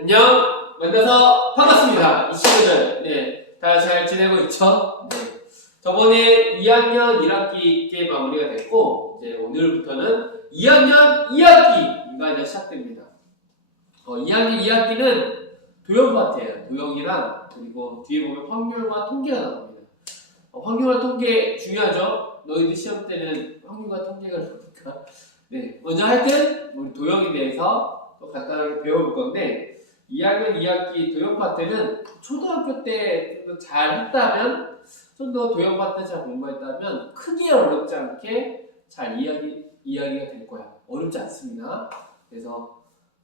안녕! 만나서 반갑습니다. 이 친구들, 다 잘 지내고 있죠? 저번에 2학년 1학기께 마무리가 됐고, 이제 오늘부터는 2학년 2학기가 이제 시작됩니다. 2학년 2학기는 도형 파트예요. 도형이랑, 그리고 뒤에 보면 확률과 통계가 나옵니다. 확률과 통계 중요하죠? 너희들 시험 때는 확률과 통계가 나오니까. 먼저 하여튼, 우리 도형에 대해서 또 간단하게 배워볼 건데, 2학년 2학기 도형 파트는 초등학교 때 좀 더 잘 했다면, 좀 더 도형 파트 잘 공부했다면 크게 어렵지 않게 잘 이야기가 될 거야. 어렵지 않습니다. 그래서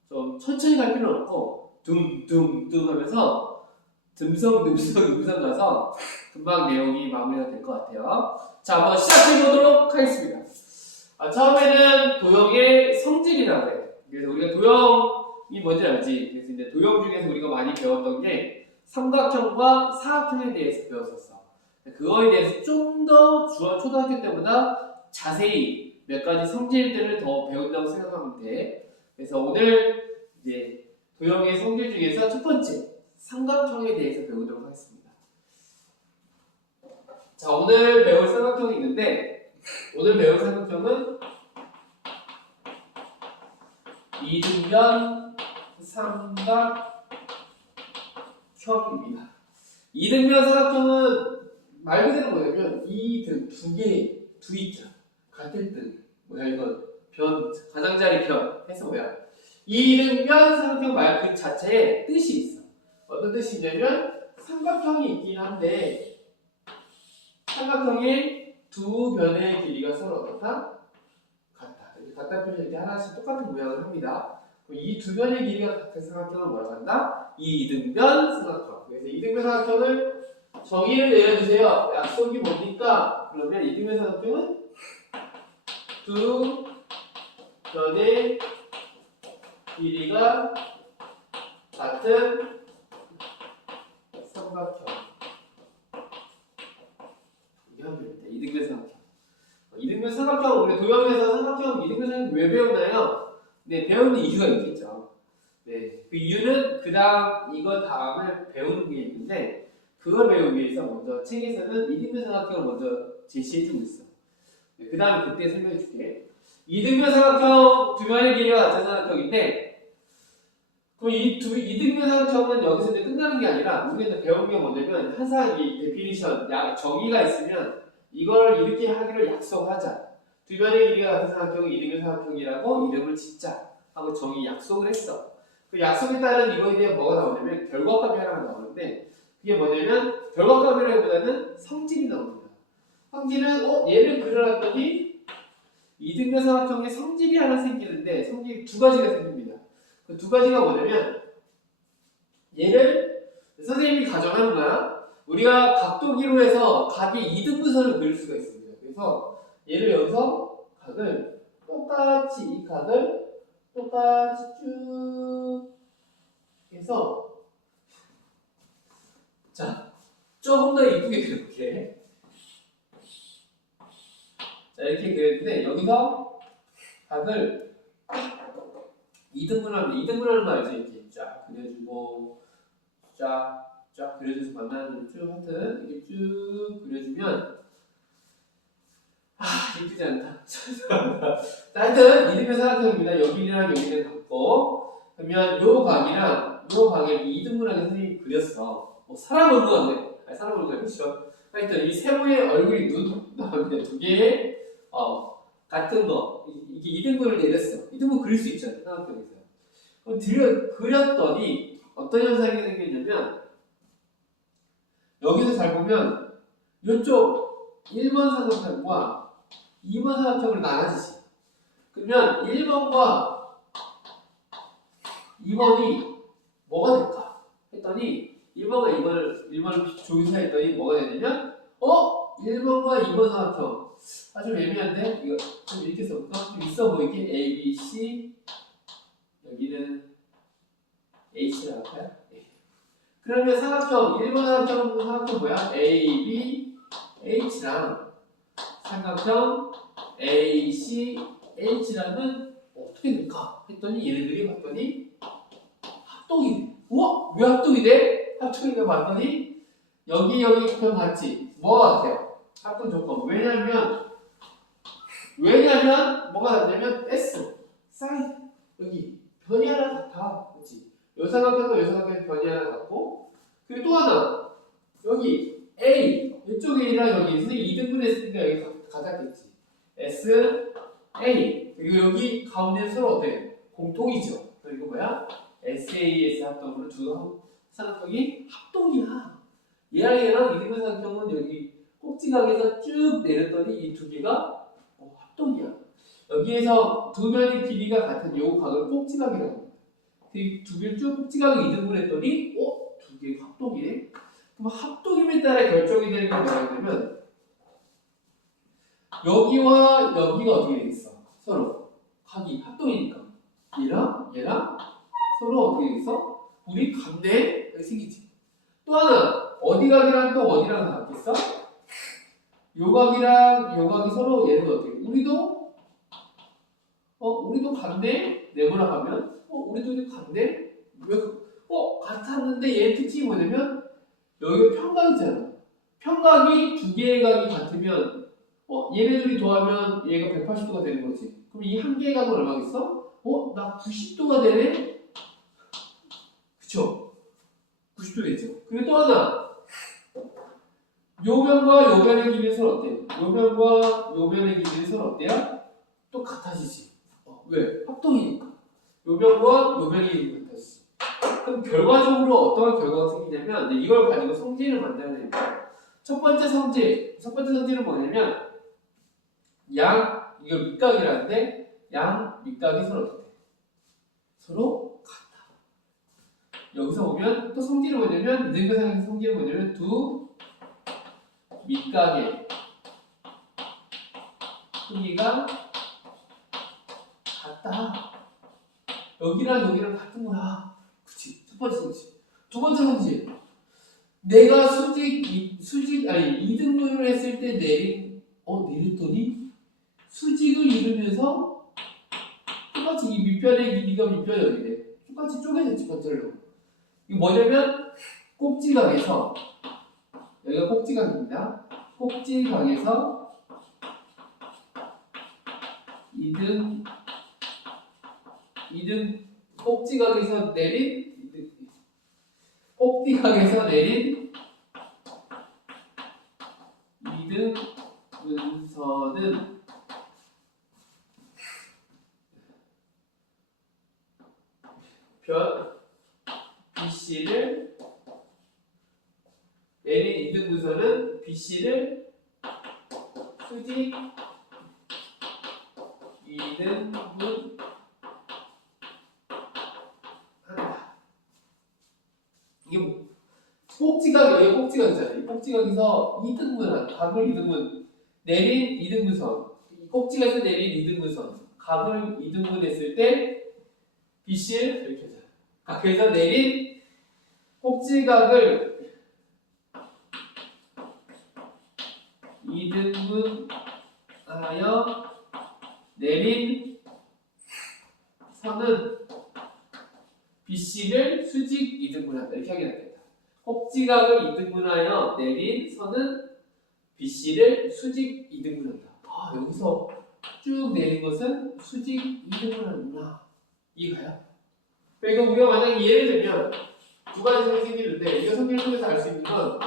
좀 천천히 갈 필요는 없고 둥둥둥 하면서 듬성듬성 가서 금방 내용이 마무리가 될 것 같아요. 자, 한번 시작해 보도록 하겠습니다. 처음에는 도형의 성질이라고 해요. 그래서 우리가 도형이 뭔지 알지? 그래서 이제 도형 중에서 우리가 많이 배웠던 게 삼각형과 사각형에 대해서 배웠었어. 그거에 대해서 좀 더 초등학교 때보다 자세히 몇 가지 성질들을 더 배운다고 생각하면 돼. 그래서 오늘 이제 도형의 성질 중에서 첫 번째 삼각형에 대해서 배우도록 하겠습니다. 자, 오늘 배울 삼각형이 있는데 오늘 배울 삼각형은 이등변 삼각형입니다. 이등변 삼각형은 말 그대로 뭐냐면 이등 두 있죠. 같은 등 뭐야 이건 변 가장자리 변 해서 뭐야 이등변 삼각형 말 그 자체에 뜻이 있어. 어떤 뜻이 있냐면 삼각형이 있긴 한데 삼각형의 두 변의 길이가 서로 어떻다? 같다 표시 이렇게 하나씩 똑같은 모양을 합니다. 이 두 변의 길이가 같은 삼각형을 뭐라고 한다? 이등변 삼각형. 그래서 이등변 삼각형을 정의를 내려주세요. 약속이 뭡니까? 그러면 이등변 삼각형은 두 변의 길이가 같은 삼각형. 이게 하면 됩니다. 이등변 삼각형. 이등변 삼각형, 우리 도형에서 삼각형, 이등변 삼각형 왜 배우나요? 배우는 이유가 있겠죠. 그 이유는 이거 다음에 배우는 게 있는데, 그걸 배우기 위해서 먼저 책에서는 이등변 삼각형을 먼저 제시해주고 있어. 그 다음에 그때 설명해줄게. 이등변 삼각형 두 변의 길이가 같은 삼각형인데, 그럼 이등변 삼각형은 여기서 이제 끝나는 게 아니라, 우리가 배운 게 뭐냐면, 항상 이 데피니션, 정의가 있으면, 이걸 이렇게 하기로 약속하자. 두 변의 길이가 같은 삼각형은 이등변 삼각형이라고 이름을 짓자. 하고 정의 약속을 했어. 그 약속에 따른 이거에 대해 뭐가 나오냐면, 결과값이 하나가 나오는데, 그게 뭐냐면 결과값이라기보다는 성질이 나옵니다. 성질은 얘를 그려놨더니 이등변 삼각형에 성질이 하나 생기는데 성질이 두 가지가 생깁니다. 그 두 가지가 뭐냐면 얘를 선생님이 가정하는 거야. 우리가 각도기로 해서 각의 이등분선을 그릴 수가 있습니다. 그래서 얘를 여기서 각을 똑같이 이 각을 똑같이 쭉 해서 자, 조금 더 이쁘게 그려볼게. 자, 이렇게 그렸는데, 여기서 각을 2등분하면, 2등분하는 거 알지? 이렇게 쫙 그려주고, 쫙 그려줘서 만나는 쭉 하여튼, 이렇게 쭉 그려주면, 이쁘지 않다. 죄송합니다. 자, 하여튼, 2등분 삼각형입니다. 여기랑 여기는 같고, 그러면 요 각이랑 요 각을 2등분하게 선생님이 그렸어. 사람 얼굴 같네. 사람 얼굴 그렇죠. 하여튼 이 세모의 얼굴이 눈 나오는데 두 개의 같은 거 이게 2등분을 내렸어. 2등분 그릴 수 있잖아. 삼각형에서. 그럼 그렸더니 어떤 현상이 생기냐면 여기서 잘 보면 이쪽 1번 삼각형과 2번 삼각형으로 나눠지지. 그러면 1번과 2번이 뭐가 될까? 했더니 1번과 1번을 조기사 했더니 뭐가 되냐면 1번과 2번 삼각형 좀 애매한데? 이거 좀 이렇게 써볼까? 좀 있어 보이게 A, B, C 여기는 H라고 할까요? 그러면 삼각형 1번 삼각형 뭐야? A, B, H랑 삼각형 A, C, H랑은 어떻게 될까? 했더니 얘네들이 봤더니 합동이 돼. 우와, 왜 합동이 돼? 합동이가 봤더니 여기 그냥 같지. 뭐가 같아요? 합동 조건. 왜냐면 뭐가 같냐면 S 사이즈 여기 변이 하나 같아. 그렇지? 요사각형과 요사각형 변이 하나 같고, 그리고 또 하나 여기 A 이쪽 A랑 여기 선생님 2등분 했으니까 여기 같았겠지. S A 그리고 여기 가운데 서로 어때? 공통이죠. 그리고 뭐야? SAS 합동으로 두 삼각형이 합동이야. 얘랑 2등분 삼각형은 여기 꼭지각에서 쭉 내렸더니 이 두 개가 합동이야. 여기에서 두 면의 길이가 같은 요 각을 꼭지각이라고 합니다. 두 개를 쭉 꼭지각을 2등분 했더니 두 개가 합동이네? 그럼 합동임에 따라 결정이 되는 게 뭐가 되냐면 여기와 여기가 어떻게 돼 있어? 서로 각이 합동이니까 얘랑 서로 어떻게 돼 있어? 우리 같네? 여기 생기지. 또 하나 어디 각이랑 또 어디랑 같겠어? 요 각이랑 요 각이 서로 얘는 어떻게? 우리도 같네? 네모나 가면 우리도 같네? 왜 같았는데 얘 특징이 뭐냐면 여기가 평각이잖아. 평각이 두 개의 각이 같으면 얘네들이 더하면 얘가 180도가 되는 거지. 그럼 이 한 개의 각은 얼마겠어? 나 90도가 되네? 그쵸? 90도 되죠. 그리고 또 하나 요 면과 요 면의 길이는 서로 어때요? 요 면과 요 면의 길이는 서로 어때요? 또 같아지지. 왜? 합동이니까. 요 면과 요 면의 길이는 같아지지. 그럼 결과적으로 어떠한 결과가 생기냐면 이걸 가지고 성질을 만들어야 됩니다. 첫 번째 성질은 뭐냐면 이거 밑각이라는데 양 밑각이 서로 어떻게 돼? 서로 같아. 여기서 보면 또 성질은 뭐냐면 이등변상의 성질은 뭐냐면 두 밑각의 크기가 같다. 여기랑 같은구나. 그치? 첫 번째 성질. 두 번째 성질. 내가 이등분을 했을 때 내렸더니 수직을 이루면서 똑같이 이 밑변의 길이가 밑변이 어디 돼? 똑같이 쪼개졌지, 번째로. 이거 뭐냐면 꼭지각에서 여기가 꼭지각입니다. 꼭지각에서 2등 꼭지각에서 내린 이등 분선은 BC를 내린 이등분선은 BC를 수직 이등분 한다. 이게 꼭지각이잖아요. 이 꼭지각에서 2등분 각을 2등분 내린 이등분선, 꼭지각에서 내린 이등분선 각을 2등분 했을 때 BC를 이렇게 하자. 그래서 내린 꼭지각을 2등분하여 내린 선은 BC를 수직 2등분한다. 이렇게 하게 됩니다. 꼭지각을 2등분하여 내린 선은 BC를 수직 2등분한다. 여기서 쭉 내린 것은 수직 2등분하는구나. 이해가요? 그러니까 우리가 만약에 예를 들면 두 가지 생기는데 이거 성질을 통해서 알 수 있는 건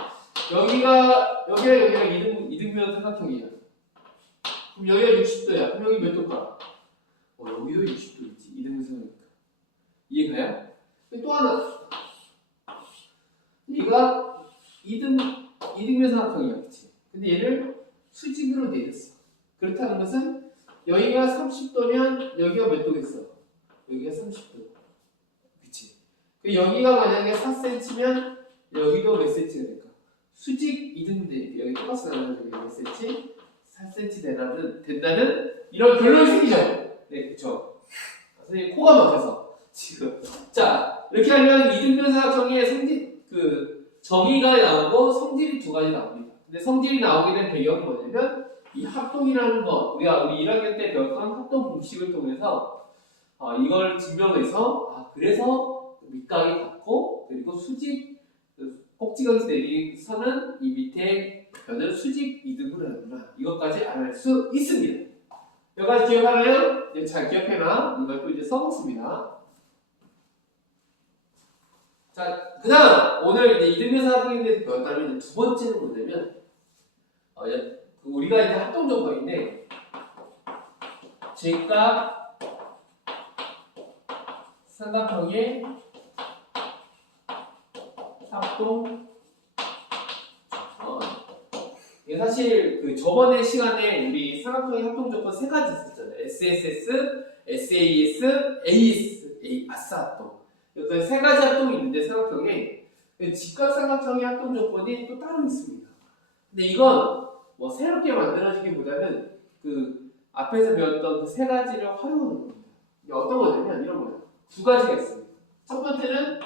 여기랑 2등분 삼각형이야. 그럼 여기가 60도야. 그럼 여기 몇 도일까? 여기도 60도 있지. 2등분 삼각형이니까. 이해가요? 또 하나. 얘가 2등분 삼각형이야. 그치? 근데 얘를 수직으로 내렸어. 그렇다는 것은 여기가 30도면 여기가 몇 도겠어? 여기가 30도. 그치? 여기가 만약에 4cm면 여기도 몇 cm가 될까? 수직 2등분 되니까 여기 똑같이 나누면 여기 몇 cm? 4cm 된다는 이런 결론이 생기죠? 네, 그쵸? 선생님 코가 막혀서 지금. 자, 이렇게 하면 이등변 삼각형의 정의가 나오고 성질이 두 가지 나옵니다. 근데 성질이 나오게 된 배경은 뭐냐면 이 합동이라는 것, 우리 1학년 때 배웠던 합동 공식을 통해서 이걸 증명해서 그래서 밑각이 같고 그리고 수직 꼭지각에서 내린 선은 이 밑에 변을 수직 이등분을 하는구나. 이것까지 알 수 있습니다. 여기까지 기억하나요? 네, 잘 기억해놔. 이걸 또 이제 써먹습니다. 자, 그 다음 오늘 이제 이등변사 확인에 대해서 배웠다면 이제 두 번째는 뭐냐면 우리가 이제 합동조건인데 직각 삼각형의 합동. 이게 사실 그 저번에 시간에 우리 삼각형의 합동 조건 세 가지 있었잖아요. SSS, SAS, AS, 아싸 합동. 여기 세 가지 합동이 있는데 삼각형에 직각 삼각형의 합동 조건이 또 따로 있습니다. 근데 이건 뭐 새롭게 만들어지기보다는 그 앞에서 배웠던 그 세 가지를 활용하는 겁니다. 이게 어떤 거냐면 이런 거예요. 두 가지가 있습니다. 첫 번째는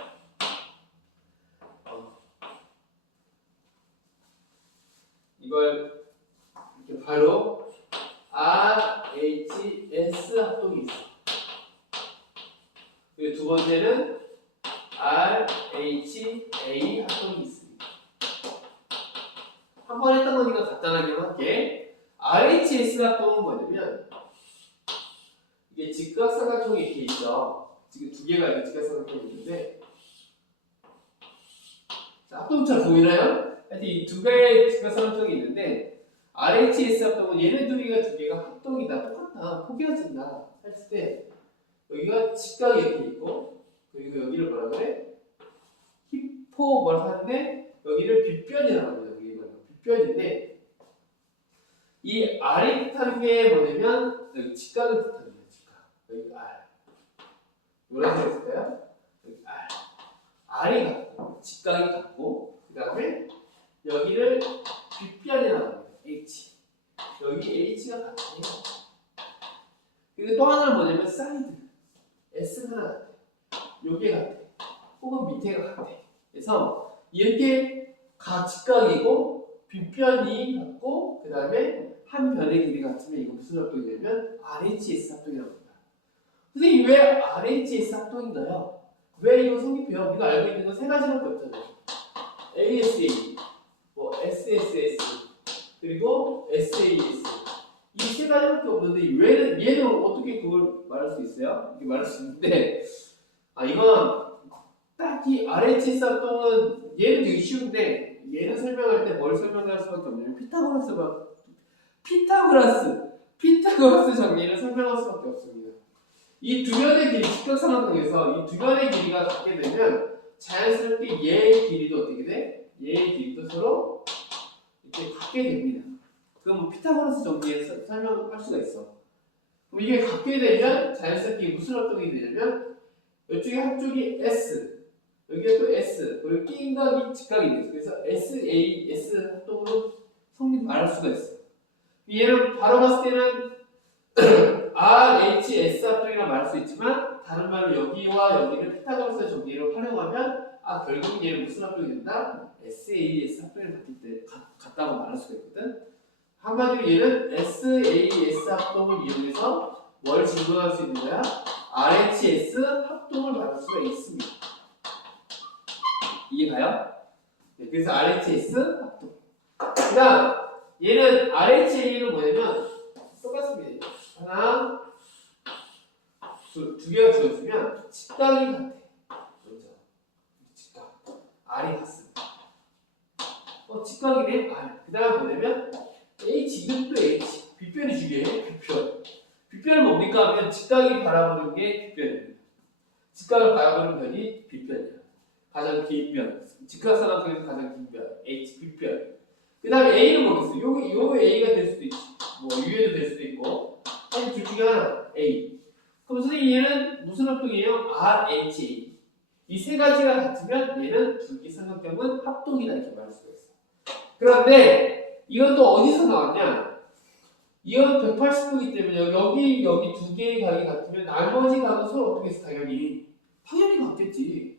이걸 이렇게 바로 RHS 합동이 있어요. 그리고 두 번째는 RHA 합동이 있습니다. 한 번 했던 거니까 간단하게 할게. RHS 합동은 뭐냐면 이게 직각삼각형이 이렇게 있죠. 지금 두 개가 이렇게 직각삼각형이 있는데 자, 합동처럼 보이나요? 하여튼 이 두 개의 직각삼각형이 있는데 RHS 합동은 얘네 두 개가 합동이다, 똑같다, 포개어진다 했을 때 여기가 직각이 이렇게 있고 그리고 여기를 뭐라 그래? 히포 뭐라 하는데 여기를 빗변이라고 합니다. 여기가 빗변인데 이 R이 뜻하는 게 뭐냐면 여기 직각을 뜻합니다. 직각. 여기 R. 노란색 있을까요? 여기 R. R이 같고 직각이 같고 그 다음에 여기를 빗변이라고 합니다. H. 여기 H가 같아요. 그리고 또 하나는 뭐냐면 사이드. S가 하나 같아. 요게 같아. 혹은 밑에가 같아. 그래서 이렇게 직각이고 빗변이 같고 그 다음에 한 변의 길이 같으면 이거 무슨 합동이 되면 RHS 합동이라고 합니다. 선생님 왜 RHS 합동인가요? 왜 이거 성립해요? 우리가 알고 있는 건 세 가지밖에 없잖아요. ASA, 뭐 SSS, 그리고 SAS. 이 세 가지밖에 없는데 얘는 어떻게 그걸 말할 수 있어요? 이렇게 말할 수 있는데 이건 딱히 RHS 합동은 얘는 되게 쉬운데 얘는 설명할 때 뭘 설명할 수밖에 없냐면 피타고라스 정리를 설명할 수밖에 없습니다. 이 두 변의 길이 직각삼각형에서 이 두 변의 길이가 같게 되면 자연스럽게 얘의 길이도 어떻게 돼? 얘의 길이도 서로 이렇게 같게 됩니다. 그럼 피타고라스 정리에서 설명할 수가 있어. 그럼 이게 같게 되면 자연스럽게 무슨 합동이 되냐면 이쪽에 한쪽이 S, 여기가 또 S, 그리고 끼인각이 직각이 돼요. 그래서 SAS 합동으로 말할 수가 있어. 얘는 바로 봤을 때는 RHS 합동이라고 말할 수 있지만 다른 말로 여기와 여기를 피타고라스 정리로 활용하면 결국 얘는 무슨 합동이 된다? SAS 합동이 같다고 말할 수가 있거든. 한마디로 얘는 SAS 합동을 이용해서 뭘 증명할 수 있는 거야? RHS 합동을 말할 수가 있습니다. 이해가요? 네, 그래서 RHS 합동. 그 다음 얘는 RHA는 뭐냐면 똑같습니다. 하나 두 개가 주어지면 직각이 같아. 그렇죠? 직각. R이 같습니다. 직각이네? R. 그 다음 뭐냐면 H, 이것도 H. 빗변이 중요해. 빗변은 뭡니까? 하면 직각이 바라보는 게 빗변입니다. 직각을 바라보는 변이 빗변이야. 가장 긴 변. 직각삼각형에서 가장 긴 변. H, 빗변. 그 다음에 A는 뭐겠어? 요 A가 될 수도 있지. 뭐 U에도 될 수도 있고. 아니 둘 중에 하나. A. 그럼 선생님 얘는 무슨 합동이에요? RHA. 이 세 가지가 같으면 얘는 둘기삼각형은 합동이다 이렇게 말할 수가 있어. 그런데 이건 또 어디서 나왔냐? 이건 180도이기 때문에 여기 두 개의 각이 같으면 나머지 각은 서로 어떻게 해서 당연히 같겠지.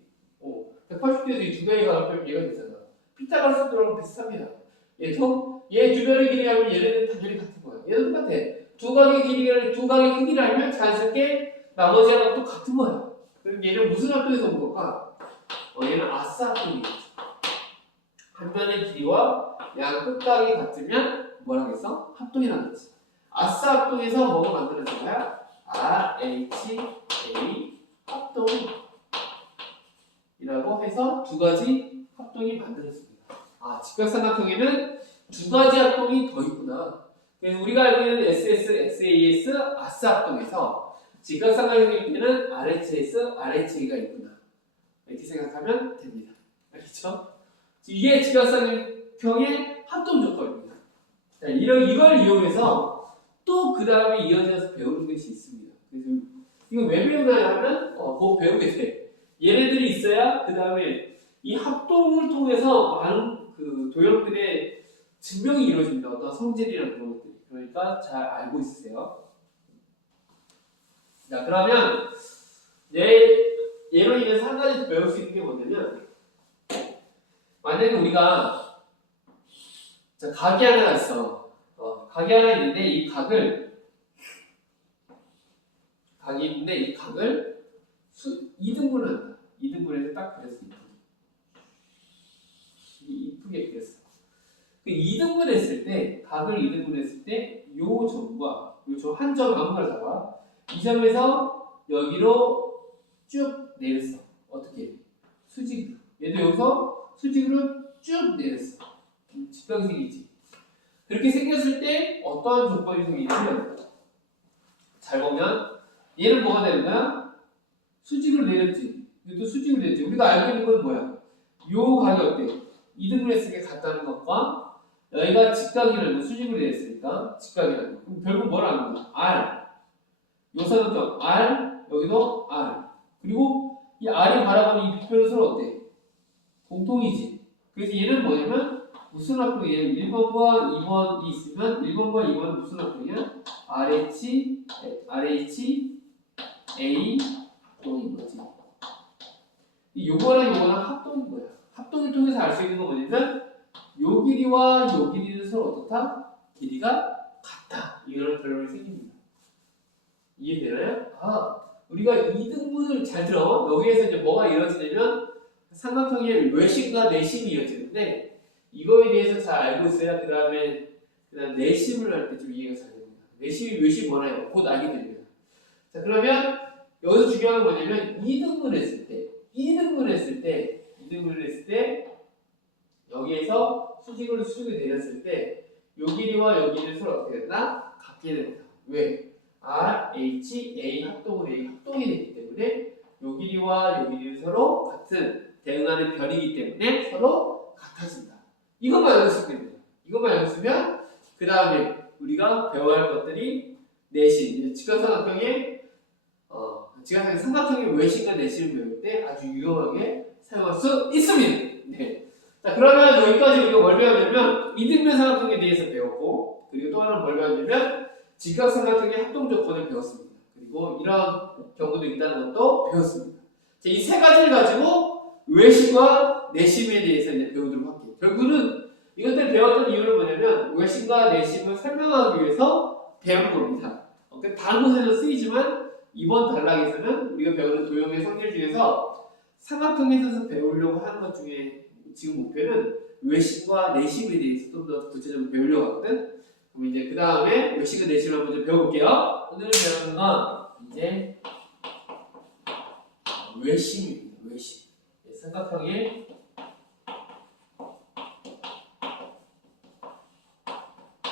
180도에서 이 두 개의 각을 빼면 얘가 되잖아. 피타고라스랑 비슷합니다. 얘도 얘 주변의 길이 하면 얘네는 당연히 같은 거야. 얘는 똑같아. 두 각의 크기를 알면 자연스럽게 나머지 하나도 같은 거야. 그럼 그럼 얘는 무슨 합동에서 온 걸까? 얘는 아싸 합동이겠죠. 한 변의 길이와 양 끝각이 같으면 뭐라고 했어? 합동이라고 했지. 아싸 합동에서 뭐가 만들어진 거야? RHA 합동이라고 해서 두 가지 합동이 만들어집니다. 직각삼각형에는 두 가지 합동이 더 있구나. 그래서 우리가 알고 있는 SS, XAS, 아싸 합동에서 직각삼각형에는 RHS, RHA가 있구나. 이렇게 생각하면 됩니다. 알겠죠? 이게 직각삼각형의 합동 조건입니다. 자, 이걸 이용해서 또 그 다음에 이어져서 배우는 것이 있습니다. 그래서 이거 왜 배우나요 하면 꼭 배우게 돼. 얘네들이 있어야 그 다음에 이 합동을 통해서 많은 그 도형들의 증명이 이루어집니다. 어떤 성질이나 그런 것들이. 그러니까 잘 알고 있으세요. 자, 그러면 얘로 인해서 한 가지 배울 수 있는 게 뭐냐면, 만약에 우리가 각이 하나 있어. 각이 하나 있는데 이 각이 있는데 이 각을 2등분을 한다. 2등분해서 딱 그렸어. 이쁘게 그렸어. 그 2등분 했을 때, 각을 2등분 했을 때, 요 점과 요 점 한 점 아무거나 잡아. 이 점에서 여기로 쭉 내렸어. 어떻게? 수직으로. 얘도 여기서 수직으로 쭉 내렸어. 직각이 생기지. 그렇게 생겼을 때 어떠한 조건이 생기냐면, 잘 보면 얘는 뭐가 되는 거야? 수직으로 내렸지. 이것도 수직으로 내렸지. 우리가 알고 있는 건 뭐야? 요 각이 어때? 2등분 했을 때 같다는 것과 여기가 직각이라는 거, 수직으로 내렸으니까 직각이라는 거. 그럼 결국 뭘 하는 거야? R. 요 선은 R, 여기도 R. 그리고 이 R이 바라보는 이 빗표는 서로 어때? 공통이지. 그래서 얘는 뭐냐면 무슨 합동이에요? 1번과 2번이 있으면 1번과 2번은 무슨 합동이야? RH, A 합동인 거지. 요거랑 요거랑 합동인 거야. 합동을 통해서 알 수 있는 건 뭐냐면 요 길이와 요 길이는 서로 어떻다? 길이가 같다. 이런 결론이 생깁니다. 이해되나요? 우리가 2등분을 잘 들어. 여기에서 이제 뭐가 이루어지냐면 삼각형의 외심과 내심이 이루어지는데 이거에 대해서 잘 알고 있어야 그 다음에 내심을 할 때 좀 이해가 잘 됩니다. 내심이 외심 뭐나요? 곧 알게 됩니다. 자, 그러면 여기서 중요한 건 뭐냐면 2등분 했을 때 여기에서 수직으로 내렸을 때 요 길이와 요 길이는 서로 어떻게 된다? 같게 됩니다. 왜? RH, A 합동은 A 합동이 되기 때문에 요 길이와 요 길이는 서로 같은 대응하는 변이기 때문에 서로 같아진다. 이것만 알고 됩니다. 이것만 알고 있으면 그 다음에 우리가 배워야 할 것들이 내심, 직각삼각형의 삼각형의 외심과 내심을 배울 때 아주 유용하게 사용할 수 있습니다. 네. 자, 그러면 여기까지 우리가 뭘 배웠냐면 이등변 삼각형에 대해서 배웠고, 그리고 또 하나는 뭘 배웠냐면 직각삼각형의 합동 조건을 배웠습니다. 그리고 이러한 경우도 있다는 것도 배웠습니다. 자, 이 세 가지를 가지고 외심과 내심에 대해서 이제 배우도록 할게요. 결국은 이것들 배웠던 이유는 뭐냐면 외심과 내심을 설명하기 위해서 배운 겁니다. 다른 곳에서 쓰이지만 이번 단락에서는 우리가 배우는 도형의 성질 중에서 삼각형에서 배우려고 하는 것 중에 지금 목표는 외심과 내심에 대해서 좀 더 구체적으로 배우려고 하거든. 그럼 이제 그 다음에 외심과 내심을 한번 좀 배워볼게요. 오늘 배우는 건 이제 외심입니다. 외심.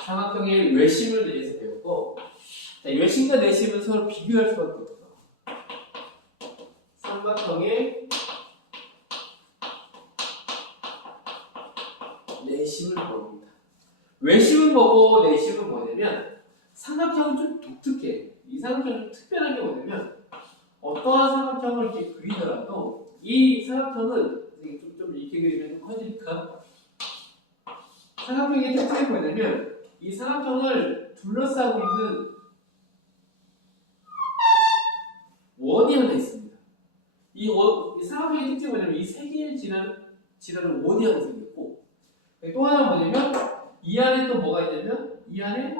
삼각형의 외심을 대해서 배웠고, 자, 외심과 내심은 서로 비교할 수밖에 없어. 삼각형의 내심을 봅니다. 외심은 뭐고 내심은 뭐냐면 삼각형은 좀 독특해. 이 삼각형은 좀 특별한 게 뭐냐면 어떠한 삼각형을 이렇게 그리더라도 이 삼각형은 좀 이렇게 그리면 좀 커지니까 삼각형의 특징이 뭐냐면 이 삼각형을 둘러싸고 있는 원이 하나 있습니다. 이 삼각형의 특징이 뭐냐면 이 세 개를 지나는 원이 하나 생겼고, 또 하나 뭐냐면 이 안에 또 뭐가 있냐면 이 안에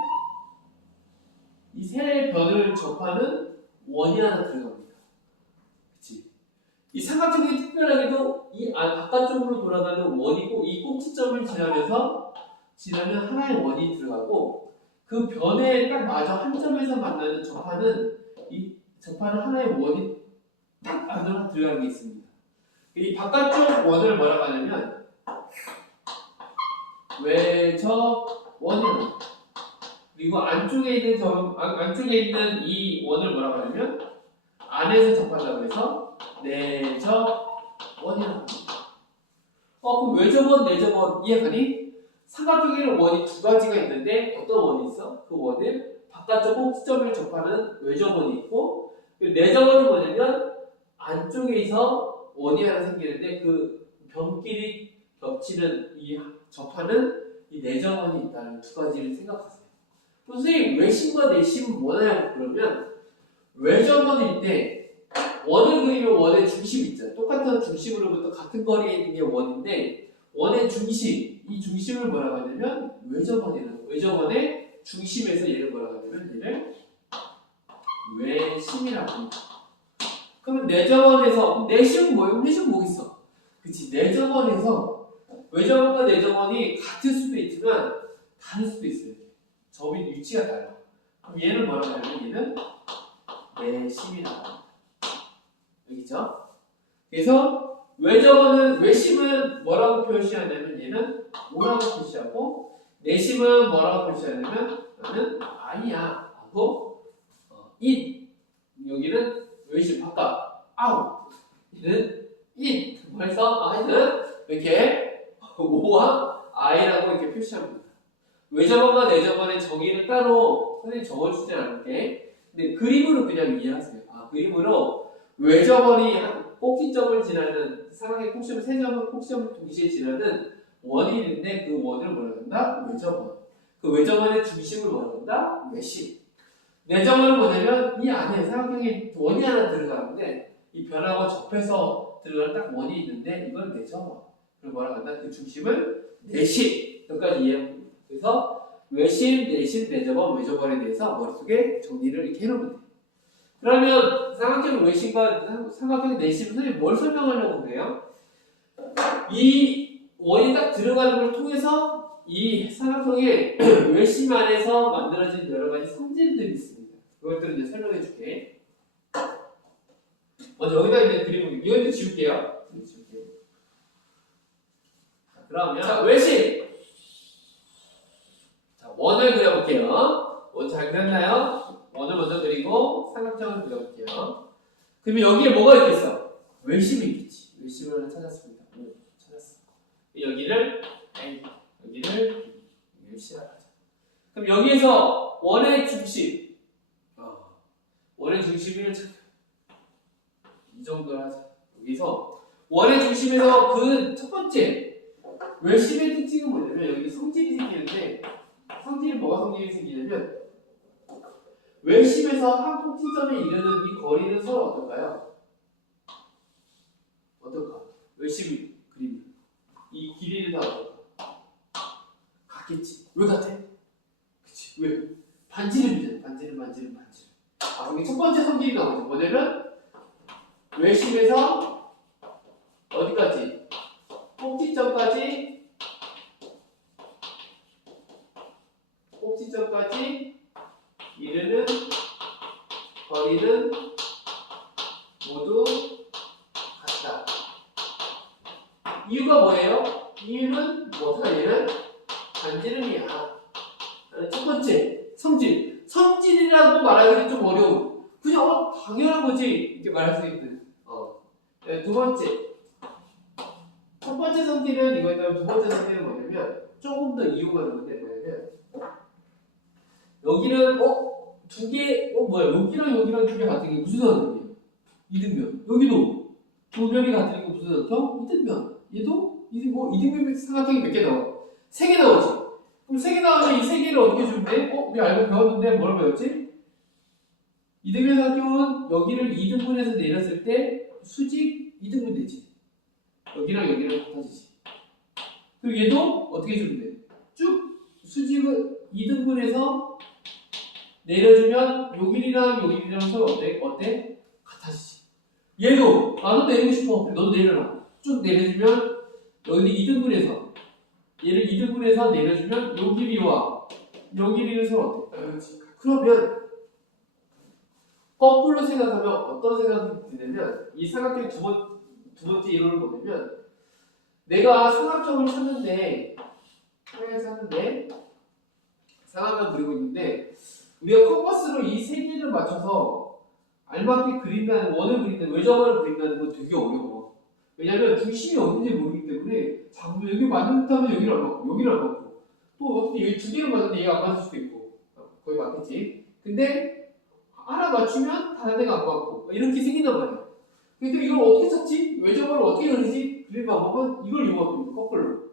이 세 변을 접하는 원이 하나 들어갑니다. 그치? 이 삼각형이 특별하게도 이 바깥쪽으로 돌아가는 원이고 이 꼭지점을 지나면 하나의 원이 들어가고 그 변에 딱 마저 한 점에서 만나는 접하는 하나의 원이 딱 안으로 들어가는 게 있습니다. 이 바깥쪽 원을 뭐라고 하냐면 외접원이라고 합니다. 그리고 안쪽에 있는 이 원을 뭐라고 하냐면 안에서 접하려고 해서 내접원이라고 합니다. 그럼 외접원, 내접원 이해가니? 삼각형에는 원이 두 가지가 있는데 어떤 원이 있어? 그 원은 바깥쪽 꼭지점을 접하는 외접원이 있고 내접원은 뭐냐면 안쪽에서 원이 하나 생기는데 그 변끼리 겹치는 접하는 이 내접원이 있다는 두 가지를 생각하세요. 선생님 외심과 내심 뭐냐고 그러면 외접원일 때 원을 그리면 원의 중심이 있잖아요. 똑같은 중심으로부터 같은 거리에 있는 게 원인데 원의 중심, 이 중심을 뭐라고 하냐면 외접원이라고. 외접원의 중심에서 얘를 뭐라고 하냐면 얘를 외심이라고 합니다. 그러면 내접원에서 내심은 뭐예요? 내심은 뭐겠어? 그치? 내접원에서 외접원과 내접원이 같을 수도 있지만 다를 수도 있어요. 점의 위치가 달라. 그럼 얘는 뭐라고 하냐면 얘는 내심이라고 합니다. 여기죠? 그래서 외심은 뭐라고 표시하냐면 얘는 O라고 표시하고 내심은 뭐라고 표시하냐면 나는 아니야 하고 in 여기는 외심 바깥 out 얘는 in 그래서 얘는 이렇게 O와 I라고 이렇게 표시합니다. 외접원과 내접원의 정의를 따로 선생님 적어주지 않을게. 근데 그림으로 그냥 이해하세요. 그림으로 외접원이 한 꼭지점을 지나는 삼각의 꼭지점 세 점은 꼭지점을 동시에 지나는 원이 있는데 그 원을 뭐라고 한다? 외접원. 그 외접원의 중심을 뭐라고 한다? 외심. 내접원은 뭐냐면 이 안에 삼각형에 원이 하나 들어가는데 이 변하고 접해서 들어가는 딱 원이 있는데 이건 내접원. 그걸 뭐라고 한다? 그 중심을 내심. 여기까지 이해합니다. 그래서 외심, 내심, 내접원, 외접원에 대해서 머릿속에 정리를 이렇게 해놓으면 돼요. 그러면 삼각형 외심과 삼각형 내심 선생님이 뭘 설명하려고 그래요? 이 원이 딱 들어가는 걸 통해서 이 삼각형의 외심 안에서 만들어진 여러 가지 성질들이 있습니다. 그것들을 이제 설명해 줄게. 먼저 여기다 있는 그림을 이것도 지울게요. 그러면 외심! 자, 원을 그려볼게요. 원 잘 그렸나요? 원을 먼저 그리고 삼각형을 그려볼게요. 그러면 여기에 뭐가 있겠어? 외심이 있겠지. 외심을 찾았습니다. 찾았어. 여기를 A, 여기를 C라고 하자. 그럼 여기에서 원의 중심, 원의 중심을 이 정도로 하자. 여기서 원의 중심에서 그 첫 번째 외심의 특징은 뭐냐면 여기 성질이 생기는데 성질이 생기냐면 외심에서 한 꼭지점에 이르는 이 거리는 서로 어떨까요? 어떨까? 외심 그림 이 길이는 다 어떨까? 같겠지. 왜 같아? 그치? 왜? 반지름이잖아. 반지름. 여기 첫 번째 성질이 나오죠. 뭐냐면 외심에서 어디까지? 꼭지점까지 이르는 거리는 모두 같다. 이유가 뭐예요? 이유는 뭐다? 얘는 반지름이야. 첫 번째 성질이라고 말하기는 좀 어려운. 그냥 당연한 거지 이렇게 말할 수 있는. 두 번째 첫 번째 성질은 이거였다면 두 번째 성질은 뭐냐면 조금 더 이유가 있는데 뭐냐면 여기는 두 개, 여기랑 두 개 같은 게 무슨 삼각형이에요? 이등변. 여기도 두 변이 같은 게 무슨 삼각형? 이등변. 얘도 이등변 삼각형이 몇 개 나와? 3개 나오지. 그럼 3개 나오면 이 3개를 어떻게 주면 돼? 우리 알고 배웠는데 뭐를 배웠지? 이등변 삼각형은 여기를 2등분해서 내렸을 때 수직 2등분 되지. 여기랑 같아지지. 그리고 얘도 어떻게 주면 돼? 쭉 수직을 2등분해서 내려주면 요 길이랑 요 길이랑 서로 어때? 같아지지. 얘도 나도 내리고 싶어. 그래, 너도 내려라. 쭉 내려주면 여기 2등분해서 얘를 2등분해서 내려주면 요 길이와 요 길이를 서로 어때? 그렇지. 그러면 거꾸로 생각하면 어떤 생각이 드냐면 이 삼각형 두 번째 이론을 보면 내가 삼각형을 찾는데 삼각형 그리고 있는데 우리가 컴퍼스로 이 세 개를 맞춰서 알맞게 그린다는 원을 그린다는 외접원을 그린다는 건 되게 어려워. 왜냐면 중심이 어딘지 모르기 때문에 자꾸 여기 맞는 듯하면 여기를 안 맞고 여기를 안 맞고 또 어떻게 여기 두 개를 맞는데 얘가 안 맞을 수도 있고 거의 맞겠지. 근데 하나 맞추면 다른 애가 안 맞고 이렇게 생긴단 말이야. 근데 이걸 어떻게 찾지? 외접원을 어떻게 그리지? 그릴 방법은 이걸 이용합니다. 거꾸로.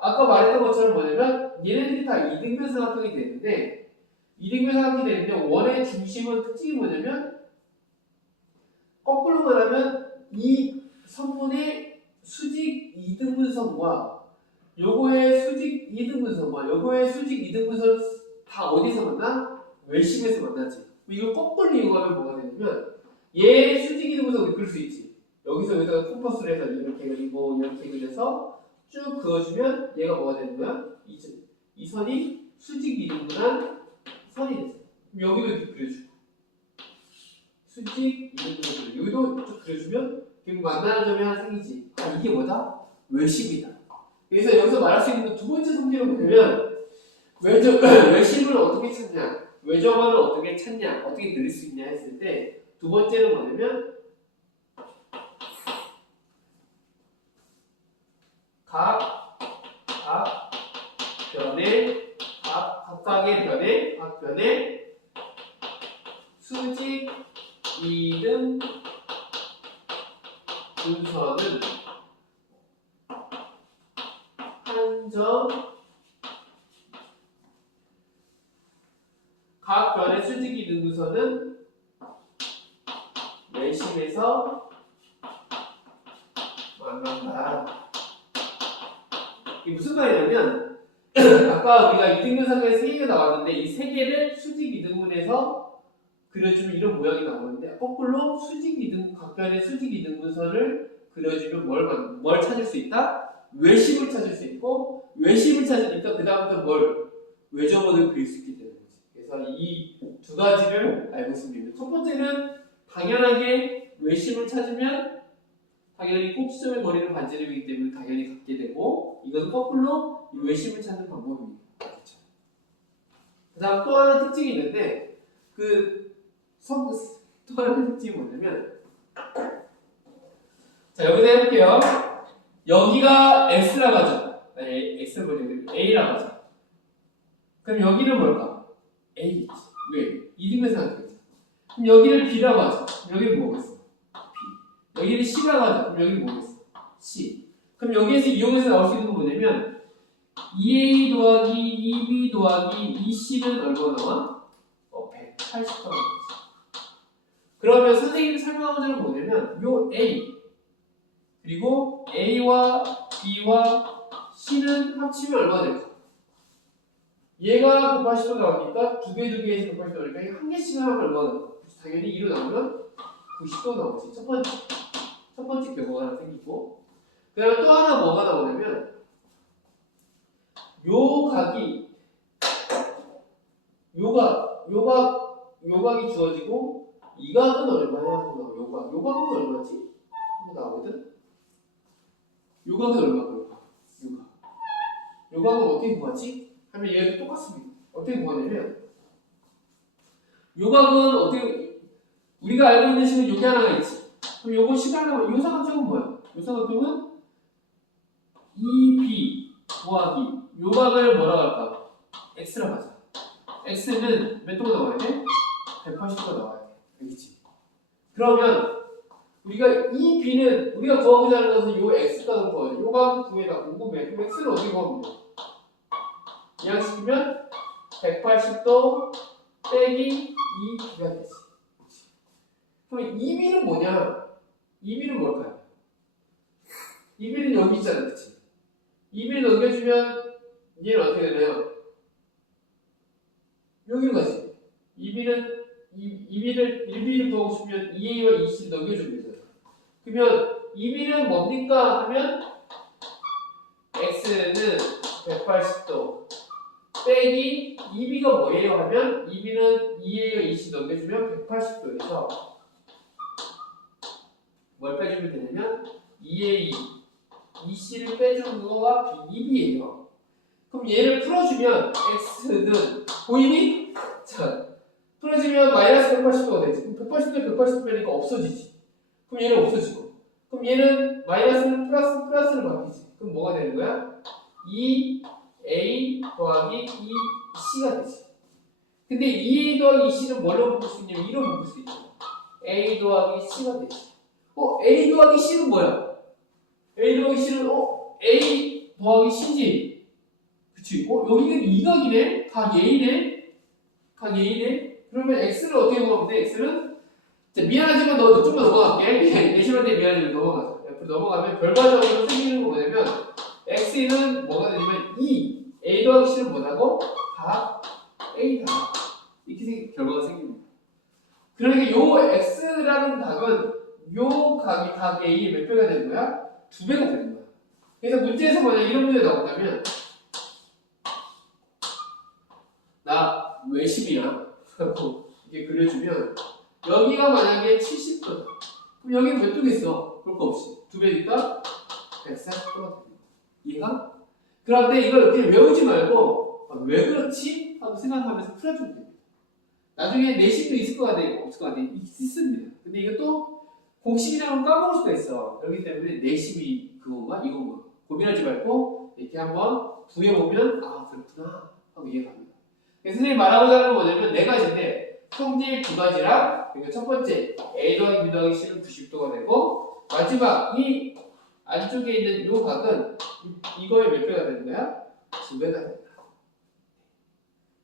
아까 말했던 것처럼 뭐냐면 얘네들이 다 이등변 삼각형이 되는데 이등변 삼각형이 되는데 원의 중심은 특징이 뭐냐면 거꾸로 말하면 이 선분의 수직 이등분선과 요거의 수직 이등분선과 요거의 수직 이등분선 다 어디서 만나? 외심에서 만나지. 이걸 거꾸로 이용하면 뭐가 되냐면 얘 수직 이등분선 그릴 수 있지. 여기다가 컴퍼스를 해서 이렇게 그리고 이렇게 그려서 쭉 그어주면 얘가 뭐가 되는 거야? 이 선이 수직 이등분한 선이 됐어. 여기도 이렇게 그려주고 수직 이등분한 여기도 쭉 그려주면 결국 만나는 점이 하나 생기지. 이게 뭐다? 외심이다. 그래서 여기서 말할 수 있는 두 번째 성질을 보면 외심을 어떻게 찾냐, 외접원을 어떻게 찾냐, 어떻게 그릴 수 있냐 했을 때 두 번째는 뭐냐면 각 변의 수직 이등 분선은 한 점 각 변의 수직 이등 분선은 외심에서 만난다. 이게 무슨 말이냐면 아까 우리가 이등분선에 세 개가 나왔는데 이 세 개를 수직 이등분해서 그려주면 이런 모양이 나오는데 거꾸로 각 변의 수직 이등분선을 그려주면 뭘 찾을 수 있다? 외심을 찾을 수 있고 외심을 찾으니까 그 다음부터 외접원을 그릴 수 있게 되는 거지. 그래서 이 두 가지를 알고 있으면 됩니다. 첫 번째는 당연하게 외심을 찾으면 당연히 꼭지점의 거리를 반지름이기 때문에 당연히 갖게 되고 이것은 거꾸로 외심을 찾는 방법입니다. 그렇죠? 그 다음 또 하나 특징이 있는데 또 하나 특징이 뭐냐면 자 여기다 해볼게요. 여기가 X라고 하죠. X를 보자. A라고 하죠. 그럼 여기는 뭘까? A겠지. 왜? 이등변 삼각형이지. 그럼 여기를 B라고 하죠. 그럼 여기는 뭐겠어? B. 여기는 C라고 하죠. 그럼 여기는 뭐겠어? C. 그럼 여기에서 이용해서 나올 수 있는 건 뭐냐면 2A 더하기 2B 더하기 2C는 얼마 나와? 180도 나오지. 그러면 선생님이 설명한 점은 뭐냐면 요 A 그리고 A와 B와 C는 합치면 얼마 될까? 얘가 180도 나오니까 두 개에서 180도 나오니까 한 개씩은 하면 얼마 나올까? 당연히 2로 나오면 90도 나오지. 첫 번째 결과가 하나 생기고 그 다음에 또 하나 뭐가 나오냐면 요 각이 주어지고 이 각은 얼마냐 하고 요 각은 얼마지? 하고 나오거든? 요 각은 얼마일까? 요 각은 어떻게 구하지? 하면 얘도 똑같습니다. 어떻게 구하냐면 요 각은 어떻게 우리가 알고 있는 식은 여기 하나가 있지. 그럼 요거 시간을 요 삼각형은 뭐야? 요 삼각형은 2b 더하기 요 각을 뭐라고 할까? x라고 하자. x는 몇 도가 나와야 돼? 180도가 나와야 돼. 알겠지? 그러면 우리가 이 b는 우리가 구하고자 하는 것은 요 x값을 구하자. 요 각을 구해다 궁금해. 그럼 x를 어떻게 구하면 돼? 이항시키면 180도 빼기 2b가 되지. 그럼 2b는 뭐냐? 2b는 뭘까요? 2b는 여기 있잖아, 그치? 2b를 넘겨주면 얘는 어떻게 되나요? 여기로 가지. 2b를 구하고 싶으면 2a와 2c를 넘겨주면 되잖아. 그러면 2b는 뭡니까 하면 x는 180도 빼기 2b가 뭐예요 하면 2b는 2에요 2씩 넘겨주면 180도에서 뭘 빼주면 되냐면 2에 2c를 빼주는 거가 2b예요. 그럼 얘를 풀어주면 x는 보이니? 자, 풀어주면 마이너스 180도가 되지. 그럼 180도 180도 빼니까 없어지지. 그럼 얘는 없어지고. 그럼 얘는 마이너스는 플러스로 바뀌지. 그럼 뭐가 되는 거야? 2a 더하기 2c가 되지. 근데 2a 더하기 2c는 뭘로 묶을 수 있냐면 2로 묶을 수 있죠. a 더하기 c가 되지. a 더하기 c는 뭐야? a 더하기 c는 a 더하기 c지. 그치? 여기는 이각이네? 각 A네? 각 A네? 그러면 X를 어떻게 구하면 돼? X는 미안하지만 너 좀만 넘어갈게. 내심한테 미안하지만 넘어가자. 옆으로 넘어가면 결과적으로 생기는 거 뭐냐면 X는 뭐가 되냐면 A 더하기 C는 뭐라고? 각 A다. 이렇게 결과가 생깁니다. 그러니까 요 X라는 각은 요 각이 각 A의 몇 배가 되는 거야? 2배가 되는 거야. 그래서 문제에서 만약 이런 문제 나온다면 나 외심이야 하고 이렇게 그려주면 여기가 만약에 70도다. 그럼 여기는 몇 도겠어? 볼 거 없이 2배니까 140도가 됩니다. 이해가? 그런데 이걸 그냥 외우지 말고 왜 그렇지? 하고 생각하면서 풀어주면 됩니다. 나중에 내심도 있을 것 같아요? 없을 것 같아요? 있습니다. 근데 이것도 공식이라고 까먹을 수가 있어. 그렇기 때문에 내심이 그건가? 이건가? 고민하지 말고 이렇게 한번 구해보면 아 그렇구나 하고 이해갑니다. 선생님이 말하고자 하는 건 뭐냐면 네 가지인데 성질 두 가지랑 그러니까 첫 번째 A 더하기 B 더하기 C는 90도가 되고 마지막 이 안쪽에 있는 이 각은 이거의 몇 배가 되는 거야? 2배가 된다.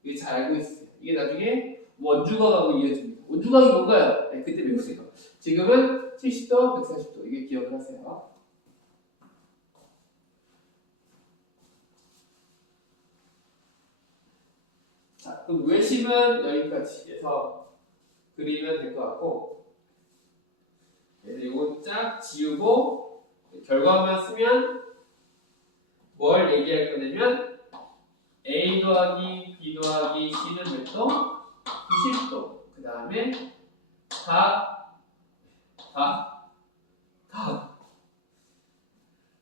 이게 잘 알고 있어요. 이게 나중에 원주각하고 이어집니다. 원주각이 뭔가요? 네, 그때 배우세요. 지금은 70도, 140도 이게 기억을 하세요. 자, 그럼 외심은 여기까지 해서 그리면 될 것 같고 그래서 이거 쫙 지우고 결과만 쓰면 뭘 얘기할 거냐면 A 더하기 B 더하기 C는 몇 도? 90도. 그 다음에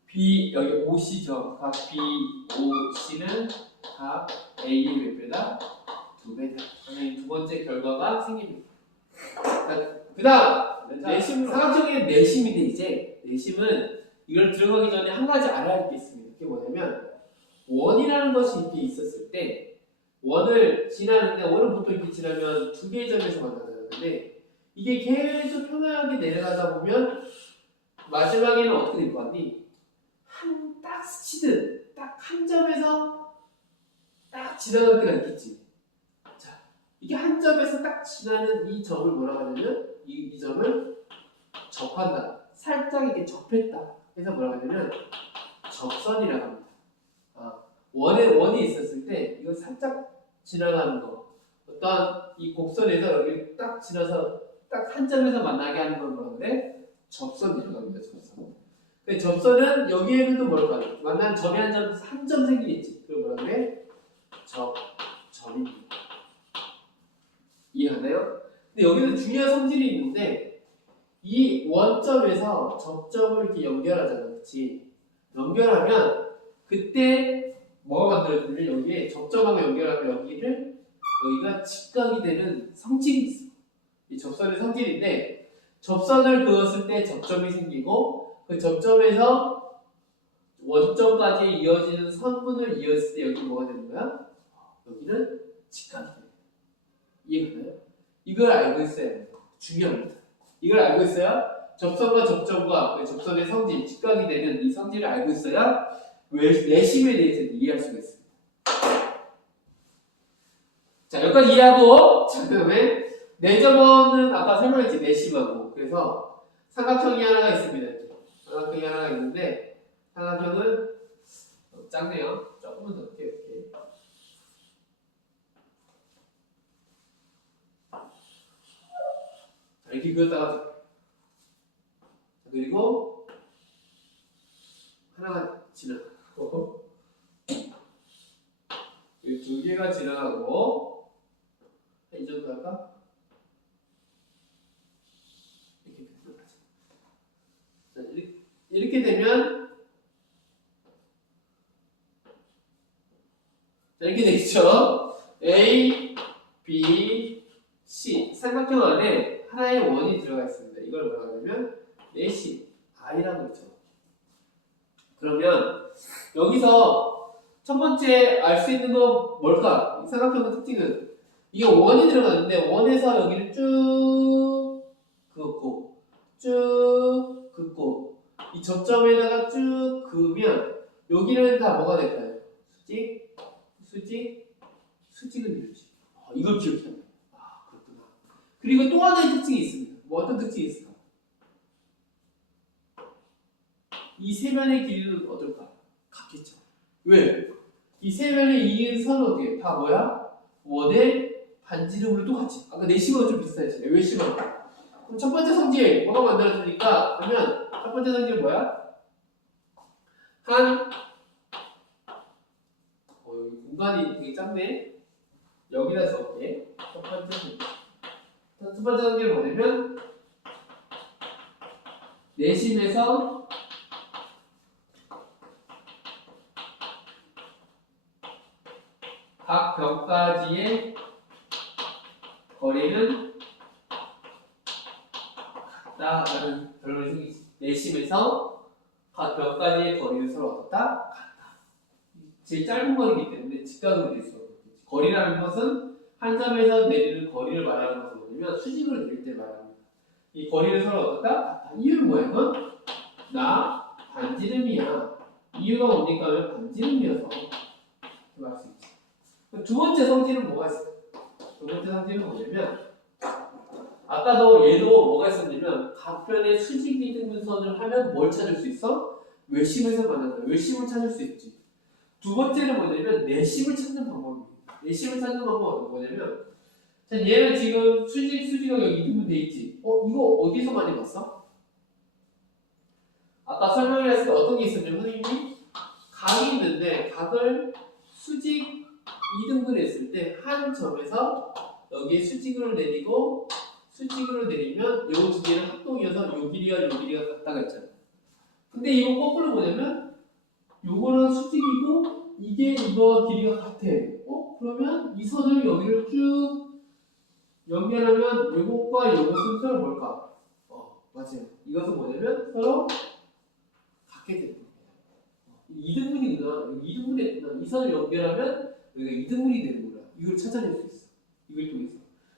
B 여기 OC죠. 각 B, O, C는 각 A의 몇 배다? 2배다. 그러면 두 번째 결과가 생깁니다. 그 다음 사각형의 내심인데 이제 내심은 이걸 들어가기 전에 한 가지 알아야 할 게 있습니다. 그게 뭐냐면 원이라는 것이 이렇게 있었을 때 원을 지나는데 원은 보통 이렇게 지나면 두 개의 점에서 만나잖아요. 근데 이게 계속 평행하게 내려가다 보면 마지막에는 어떻게 될 것 같니? 딱 스치듯 딱 한 점에서 딱 지나갈 때가 있겠지. 자, 이게 한 점에서 딱 지나는 이 점을 뭐라고 하냐면 이 점을 접한다. 살짝 이렇게 접했다. 그래서 뭐라고 하냐면 접선이라고 합니다. 원이 있었을 때 이거 살짝 지나가는 거. 어떤 이 곡선에서 여기 딱 지나서 딱 한 점에서 만나게 하는 걸 뭐라고 그래? 접선이라고 합니다. 접선. 근데 접선은 여기에는 또 뭘까? 만난 점이 한 점 생기겠지. 그걸 뭐라고 그래? 접점입니다. 이해하나요? 근데 여기는 중요한 성질이 있는데 이 원점에서 접점을 이렇게 연결하잖아. 그렇지? 연결하면 그때 뭐가 만들어지냐면 여기에 접점하고 연결하면 여기가 직각이 되는 성질이 있어. 이 접선의 성질인데 접선을 그었을 때 접점이 생기고 그 접점에서 원점까지 이어지는 선분을 이었을 때 여기 뭐가 되는 거야? 여기는 직각이 돼요. 이해가나요? 이걸 알고 있어야 돼요. 중요합니다. 이걸 알고 있어야 접선과 접점과 그 접선의 성질, 직각이 되는 이 성질을 알고 있어야 내심에 대해서 이해할 수가 있습니다. 자, 여기까지 이해하고 자, 그다음에 내점원은 아까 설명했지, 내심하고. 그래서 삼각형이 하나가 있습니다. 삼각형이 하나가 있는데 삼각형은 작네요. 조금만 더 볼게요. 이렇게 그렸다가 그리고 하나가 지나가고 이 두 개가 지나가고 이 정도 할까? 이렇게 되면 이렇게 되겠죠. A, B, C 삼각형 안에 하나의 원이 들어가 있습니다. 이걸 뭐라고 하냐면 내심 I라고 했죠. 그러면 여기서 첫 번째 알 수 있는 건 뭘까? 이 삼각형의 특징은 이게 원이 들어가는데 원에서 여기를 쭉 긋고 쭉 긋고 이 접점에다가 쭉 그으면 여기는 다 뭐가 될까요? 수직, 수직, 수직을 이루지. 이걸 기억해야 아, 그렇구나. 그리고 또 하나의 특징이 있습니다. 뭐 어떤 특징이 있을까? 이 세 면의 길이는 어떨까? 같겠죠. 왜? 이 세 면의 이은 선은 어떻게? 다 뭐야? 원의 반지름으로 똑같지. 아까 내심은 좀 비슷하지. 왜 심은? 그럼 첫 번째 성질 뭐가 만들어지니까 그러면 첫 번째 성질은 뭐야? 여기 공간이 되게 작네. 여기다 적게. 첫 번째 성질. 첫 번째 성질은 뭐냐면 내심에서 각 벽까지의 거리는 같다라는 결론이 생기지. 내심에서 각 벽까지의 거리는 서로 어떻다? 같다. 제일 짧은 거리이기 때문에 직각으로 될 수 없겠지. 거리라는 것은 한 점에서 내리는 거리를 말하는 것은 뭐냐면 수직으로 내릴 때 말합니다. 이 거리를 서로 어떻다? 같다. 이유는 뭐야? 이건 나 반지름이야. 이유가 뭡니까? 하면 반지름이어서 이렇게 말 수 있지. 두 번째 성질은 뭐가 있어요? 두 번째 성질은 뭐냐면 아까도 얘도 뭐가 있었냐면 각변의 수직 이등분선을 하면 뭘 찾을 수 있어? 외심에서 만난다. 외심을 찾을 수 있지. 두 번째는 뭐냐면 내심을 찾는 방법입니다. 내심을 찾는 방법은 뭐냐면 자, 얘는 지금 수직가 여기 이등분 돼 있지. 이거 어디서 많이 봤어? 아까 설명했을 때 어떤 게 있었냐면 선생님이 각이 있는데 각을 수직 2등분 했을 때 한 점에서 여기에 수직으로 내리고 수직으로 내리면 요 두 개는 합동이어서 요 길이가 같다고 했잖아. 근데 이거 거꾸로 뭐냐면 요거는 수직이고 이게 이거 길이가 같아. 그러면 이 선을 여기를 쭉 연결하면 요것과 요것은 서로 뭘까? 맞아요. 이것은 뭐냐면 서로 같게 되는 겁니다. 2등분이구나. 2등분이 했구나. 이 선을 연결하면 여기가 2등분이 되는구나. 이걸 찾아낼 수 있어. 이걸 통해서.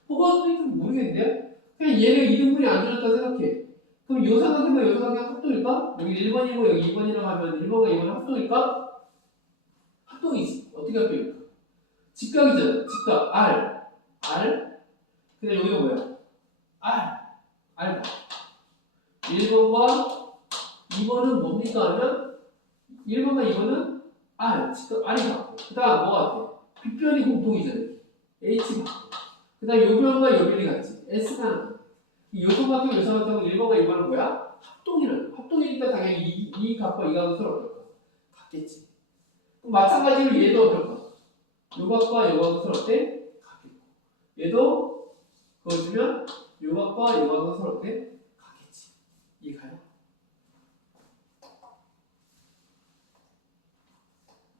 혹은 좀 모르겠는데? 그냥 얘를 2등분이 안 들었다 생각해. 그럼 요 삼각형과 요 삼각형 합동일까? 여기 1번이고 여기 2번이라고 하면 1번과 2번은 합동일까? 합동이지. 어떻게 합동일까? 직각이잖아. 직각. R. 근데 여기가 뭐야? R. 1번과 2번은 뭡니까 하면 1번과 2번은 직각 R이 같고 그 다음 뭐가 같아? 빗변이 공통이잖아. H 같고 그 다음 요변과 요변이 같지. S가 하나. 요삼각형, 요삼각형은 1번과 2번은 뭐야? 합동이라는 거. 합동이니까 당연히 이 값과 이 값은 서로 어떨까? 같겠지. 그럼 마찬가지로 얘도 어떨까? 요 값과 요 값은 서로 어때? 같겠고 얘도 그거 주면 요 값과 요 값은 서로 어때? 같겠지. 이해가요?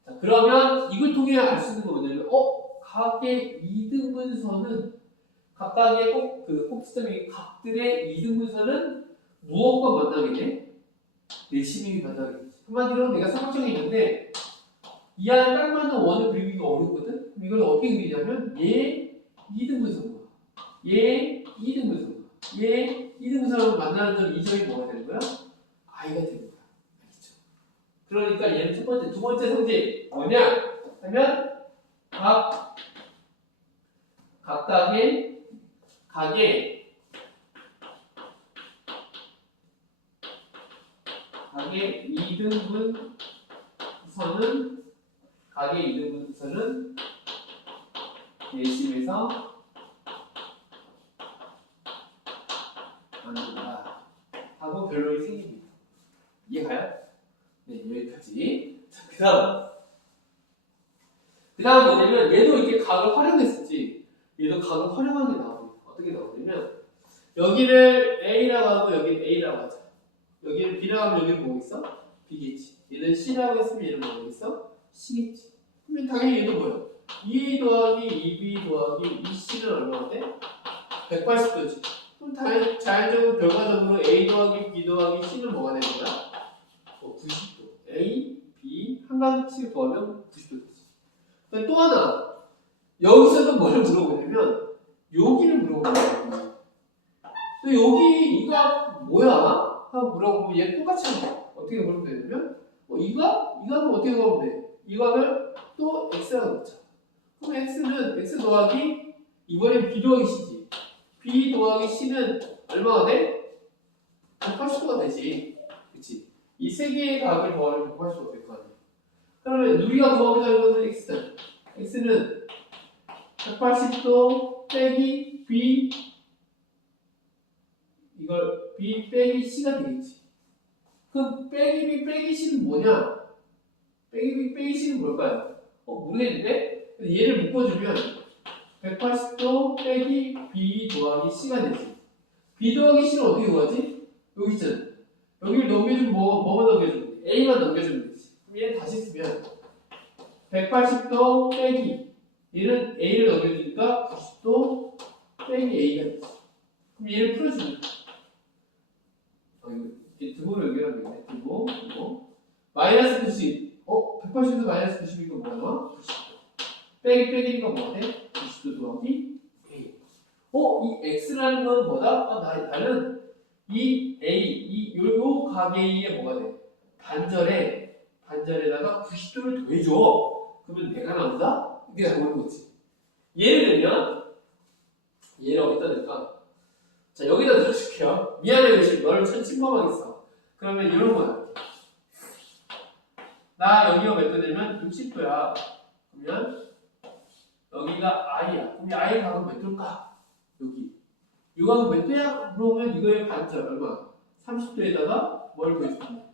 자, 그러면 이걸 통해 알 수 있는 거 뭐냐면 각의 이등분선은 각각의 꼭지점의 각들의 이등분선은 무엇과 만나게 돼? 내심이 만나게 되지. 한마디로 내가 삼각형이 있는데 이 안에 딱 맞는 원을 그리기가 어렵거든? 그럼 이걸 어떻게 그리냐면 얘 이등분선과 얘 이등분선과 얘 이등분선하고 만나는 점 이 점이 뭐가 되는 거야? I가 되는 거야. 알겠죠? 그러니까 얘는 두 번째 성질 뭐냐? 하면 각의 이등분선은 내심에서 만든다 하고 결론이 생깁니다. 이해가요? 네, 여기까지. 자, 그 다음 뭐냐면 얘도 이렇게 각을 활용했었지. 얘도 각을 활용한 게 나옵니다. 어떻게 나오냐면 여기를 A라고 하고 여기는 A라고 하자. 여기는 B라고 하면 여기는 뭐 있어? B겠지. 얘는 C라고 했으면 얘는 뭐겠어? C겠지. 그러면 당연히 얘도 뭐야? 2A 더하기 2B 더하기 2C는 얼마나 돼? 180도지. 그럼 당연히 자연적으로 결과적으로 A 더하기 B 더하기 C는 뭐가 되는 거야? 90도. A, B 한 가지씩 더하면 90도지. 또 하나. 여기서도 뭘 물어보냐면 여기를 물어보는 또 여기 이가 뭐야? 하고 물어보면 얘 똑같이 한다. 어떻게 물으면 되냐면 이가는 어떻게 하면 돼? 이가를 또 x라고 넣자. 그럼 x는 x 더하기 이번엔 b 더하기 c지. b 더하기 c는 얼마가 돼? 180도가 되지. 그치? 이 세 개의 값을 더하면 180도가 될 거 아니야. 그러면 우리가 구하고자 하는 것은 x잖아. x는 180도 빼기 b 이걸 b 빼기 c가 되겠지. 그럼 빼기 b 빼기 c는 뭐냐? 빼기 b 빼기 c는 뭘까요? 모르겠는데? 얘를 묶어주면 180도 빼기 b 더하기 c가 되지. b 더하기 c는 어떻게 구하지? 여기 있잖아. 여기를 넘겨주면 뭐만 넘겨주면 돼? a만 넘겨주면 되지. 그럼 얘는 다시 쓰면 180도 빼기 얘는 a를 넘겨주니까 90도 빼기 a가 되지. 그럼 얘를 풀어주면 드보를 연결하면 되겠네. 드보 마이너스 90 180에서 마이너스 90이니까 뭐가 나와? 90도 빼기 빼기니까 뭐가 돼? 90도 더하기 A 이 X라는 건 뭐다? 나는 이 A 요 각 A에 뭐가 돼? 반절에다가 90도를 더해줘. 그러면 내가 나온다? 이게 나오는 거지. 예를 들면 얘를 어디다 넣을까? 자, 여기다 넣어줄게요. 미안해, 의심. 너를 침범하겠어. 그러면 이런 거야. 나 여기가 몇 도 되면 60도야. 그러면 여기가 I야. 그럼 이 I 값은 몇 도일까? 여기. 이 값은 몇 도야? 그러면 이거의 반절 얼마? 30도에다가 뭘 더해줄까?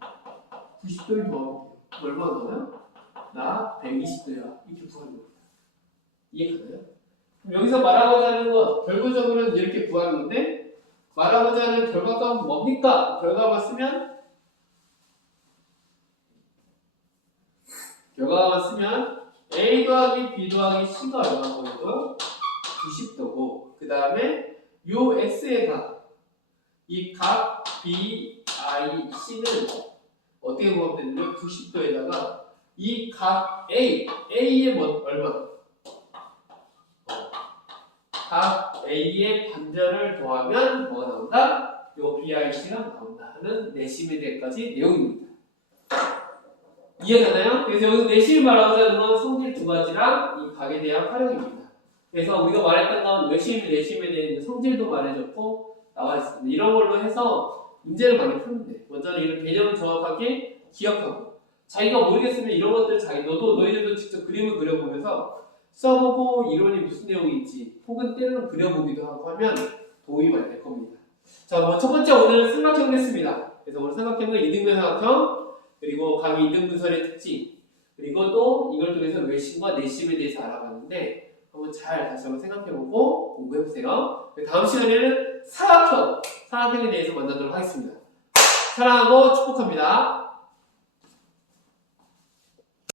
90도를 더하면 돼. 얼마나 나와요? 나 120도야. 이렇게 구하는 겁니다. 이해가나요? 그럼 여기서 말하고자 하는 건 결과적으로는 이렇게 구하는 건데 말하고자 하는 결과가 뭡니까? 결과만 쓰면 A 더하기 B 더하기 C가 얼마인 거고 90도고 그 다음에 요 X의 각 이 각 B, I, C는 어떻게 구하면 되냐면 90도에다가 이 각 A의 얼마? 각 A의 반절을 더하면 뭐가 나온다? 요 BIC가 나온다는 내심에 대해까지 내용입니다. 이해가나요? 그래서 여기서 내심을 말하고자 하는 건 성질 두 가지랑 이 각에 대한 활용입니다. 그래서 우리가 말했던 건 내심에 대한 성질도 말해줬고 나와 있습니다. 이런 걸로 해서 문제를 많이 푸는데 먼저는 이런 개념을 정확하게 기억하고 자기가 모르겠으면 이런 것들 너희들도 직접 그림을 그려보면서 써보고 이론이 무슨 내용인지 혹은 때로는 그려보기도 하고 하면 도움이 많이 될 겁니다. 자, 첫 번째 오늘은 삼각형 했습니다. 그래서 오늘 삼각형은 이등변 삼각형 그리고 각 이등분설의 특징 그리고 또 이걸 통해서 외심과 내심에 대해서 알아봤는데 한번 잘 다시 한번 생각해보고 공부해보세요. 다음 시간에는 사각형에 대해서 만나도록 하겠습니다. 사랑하고 축복합니다.